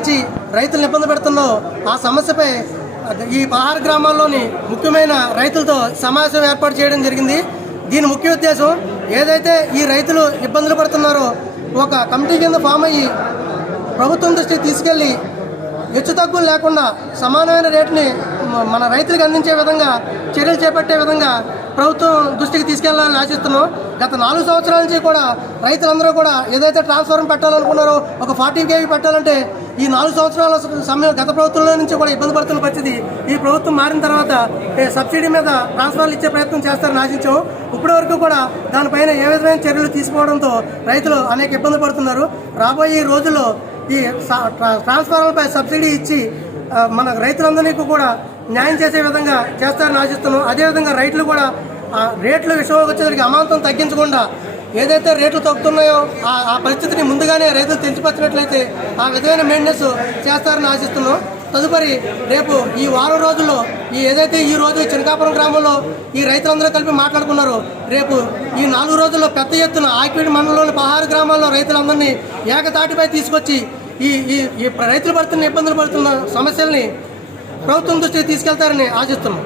ఇచ్చి రైతులను ఇబ్బంది పెడుతుందో ఆ సమస్యపై ఈ 16 గ్రామాల్లోని ముఖ్యమైన రైతులతో సమావేశం ఏర్పాటు చేయడం జరిగింది. దీని ముఖ్య ఉద్దేశం ఏదైతే ఈ రైతులు ఇబ్బందులు పడుతున్నారో ఒక కమిటీ కింద ఫామ్ అయ్యి ప్రభుత్వం దృష్టికి తీసుకెళ్లి హెచ్చుతగ్గులు లేకుండా సమానమైన రేటుని మన రైతులకు అందించే విధంగా చర్యలు చేపట్టే విధంగా ప్రభుత్వం దృష్టికి తీసుకెళ్లాలని ఆశిస్తున్నాం. గత 4 సంవత్సరాల నుంచి కూడా రైతులందరూ కూడా ఏదైతే ట్రాన్స్ఫార్మర్ పెట్టాలనుకున్నారో ఒక 40 kV పెట్టాలంటే ఈ 4 సంవత్సరాల సమయం గత ప్రభుత్వంలో నుంచి కూడా ఇబ్బంది పడుతున్న పరిస్థితి ఈ ప్రభుత్వం మారిన తర్వాత సబ్సిడీ మీద ట్రాన్స్ఫార్మర్లు ఇచ్చే ప్రయత్నం చేస్తారని ఆశించాం. ఇప్పటి వరకు కూడా దానిపైన ఏ విధమైన చర్యలు తీసుకోవడంతో రైతులు అనేక ఇబ్బంది పడుతున్నారు. రాబోయే రోజుల్లో ఈ ట్రాన్స్ఫార్మర్లపై సబ్సిడీ ఇచ్చి మన రైతులందరికీ కూడా న్యాయం చేసే విధంగా చేస్తారని ఆశిస్తున్నాం. అదేవిధంగా రైతులు కూడా రేట్ల విషయంలో వచ్చేసరికి అమాంతం తగ్గించకుండా ఏదైతే రేట్లు తగ్గుతున్నాయో ఆ పరిస్థితిని ముందుగానే రైతులు తెలిసిపరిచినట్లయితే ఆ విధమైన మెయింటెనెన్స్ చేస్తారని ఆశిస్తున్నాం. తదుపరి రేపు ఈ వారం రోజుల్లో ఏదైతే ఈ రోజు చినకాపురం గ్రామంలో ఈ రైతులందరూ కలిపి మాట్లాడుకున్నారో రేపు ఈ 4 రోజుల్లో పెద్ద ఎత్తున ఆకివీడు మండలంలోని 16 గ్రామాల్లో రైతులందరినీ ఏకతాటిపై తీసుకొచ్చి ఈ రైతులు పడుతున్న ఇబ్బందులు పడుతున్న సమస్యల్ని ప్రభుత్వం దృష్టికి తీసుకెళ్తారని ఆశిస్తున్నాం.